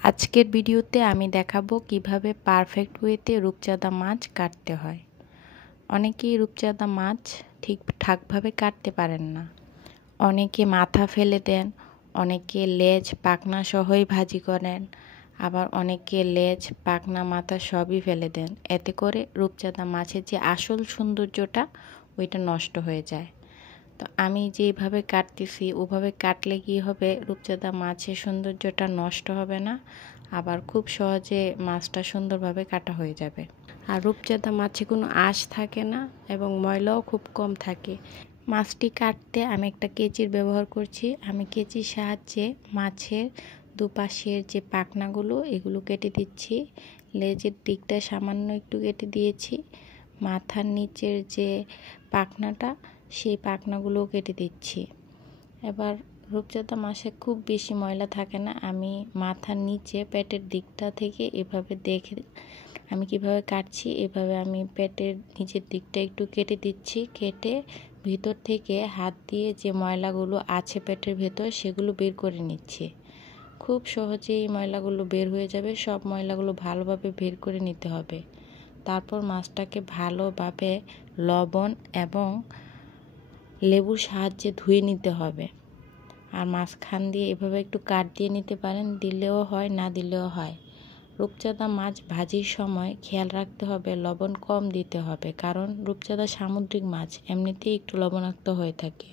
আজকের ভিডিওতে আমি দেখাবো কিভাবে পারফেক্ট ওয়েতে রূপচাঁদা মাছ কাটতে হয়। অনেকেই রূপচাঁদা মাছ ঠিকঠাকভাবে কাটতে পারেন না। অনেকে মাথা ফেলে দেন, অনেকে লেজ পাখনা সহই ভাজি করেন, আবার অনেকে লেজ পাখনা মাথা সবই ফেলে দেন। এতে করে রূপচাঁদা মাছের যে আসল সৌন্দর্যটা ওইটা নষ্ট হয়ে যায়। তো আমি যেভাবে কাটতেছি ওভাবে কাটলে কি হবে, রূপচাঁদা মাছের সৌন্দর্যটা নষ্ট হবে না, আবার খুব সহজে মাছটা সুন্দরভাবে কাটা হয়ে যাবে। আর রূপচাঁদা মাছে কোনো আঁশ থাকে না এবং ময়লাও খুব কম থাকে। মাছটি কাটতে আমি একটা কেচির ব্যবহার করছি। আমি কেচির সাহায্যে মাছের দুপাশের যে পাখনাগুলো এগুলো কেটে দিচ্ছি। লেজের দিকটা সামান্য একটু কেটে দিয়েছি। মাথার নিচের যে পাখনাটা সেই পাখনাগুলোও কেটে দিচ্ছি। এবার রূপচাঁদা মাছে খুব বেশি ময়লা থাকে না। আমি মাথার নিচে পেটের দিকটা থেকে এভাবে দেখে আমি কিভাবে কাটছি, এভাবে আমি পেটের নিচের দিকটা একটু কেটে দিচ্ছি। কেটে ভিতর থেকে হাত দিয়ে যে ময়লাগুলো আছে পেটের ভেতর সেগুলো বের করে নিচ্ছি। খুব সহজেই ময়লাগুলো বের হয়ে যাবে। সব ময়লাগুলো ভালোভাবে বের করে নিতে হবে। তারপর মাছটাকে ভালোভাবে লবণ এবং লেবুর সাহায্যে ধুয়ে নিতে হবে। আর মাঝখান দিয়ে এভাবে একটু কাট দিয়ে নিতে পারেন, দিলেও হয় না দিলেও হয়। রূপচাঁদা মাছ ভাজির সময় খেয়াল রাখতে হবে লবণ কম দিতে হবে, কারণ রূপচাঁদা সামুদ্রিক মাছ এমনিতেই একটু লবণাক্ত হয়ে থাকে।